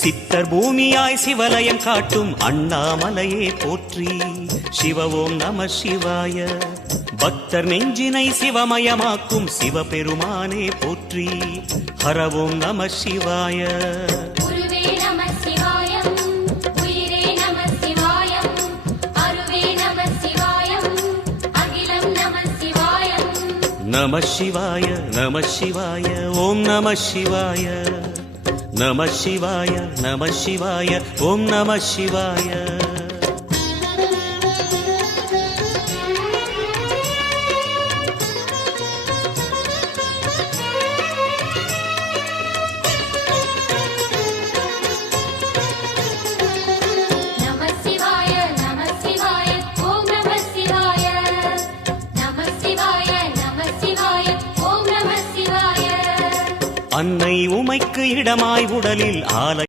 சித்தர் பூமியாய் சிவலயம் காட்டும் அண்ணாமலையே போற்றி. சிவ ஓம் நம சிவாய. பக்தர் நெஞ்சினை சிவமயமாக்கும் சிவபெருமானே போற்றி. ஹர ஓம் நம சிவாய. நம சிவாய நம சிவாய ஓம் நம சிவாய. நம சிவாய நம சிவாய ஓம் நம சிவாய. அன்னை உமைக்கு இடமாய் உடலில் ஆலை